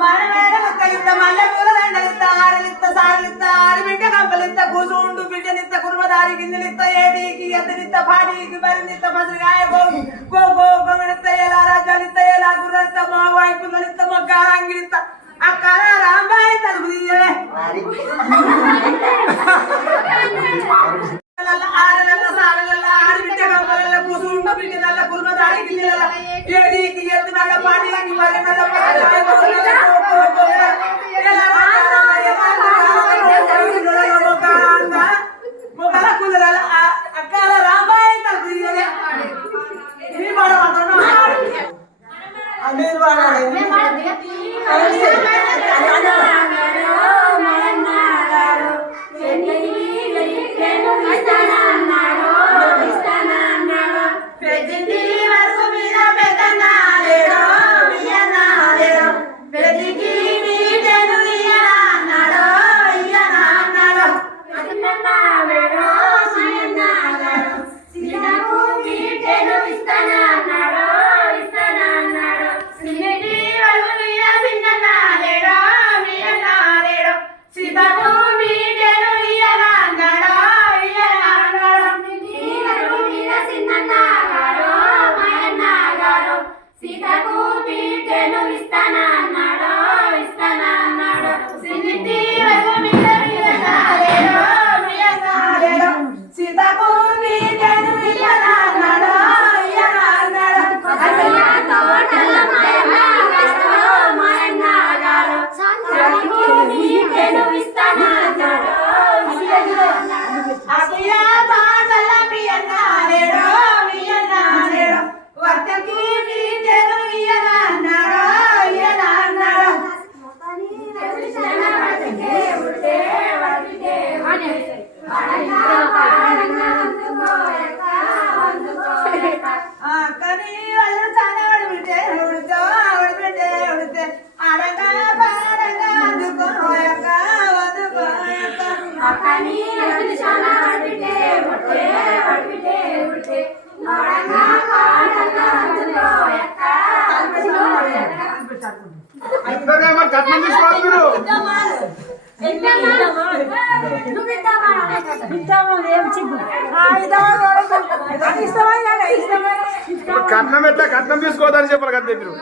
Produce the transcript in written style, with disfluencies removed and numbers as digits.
మరమేడలిత్త మల్లె పూలదండలిత్త ఆరలిత్త సారలిత్త ఆరిబిడ్డ కంపలిత్త కూసుండు బిడ్డనిత్త కుర్మదారి గిన్నెలిత్త ఏడికి ఎద్దనిత్త పాడికి బరినిత్త పసరిగాయ గోగనిత్త ఎలా రాజాలిత్త ఎలా గుర్రలిత్త మా వైపులనిత్త మొగ్గాంగిలిత్త అక్కడ రాంబాయి తలుపు తీయలే ఆరలల్ల సారలల్ల ఆరిబిడ్డ కంపలల్ల కూసుండు బిడ్డనల్ల కుర్మదారి గిన్నెల ఏడికి ఎద్దనల్ల పాడికి బరినల్ల పసరిగాయ అక్కడ రాంబాయి తలుపు తీయలే మీరు కట్నం ఎట్లా కట్నం తీసుకోవద్దని చెప్పాలి కదా మీరు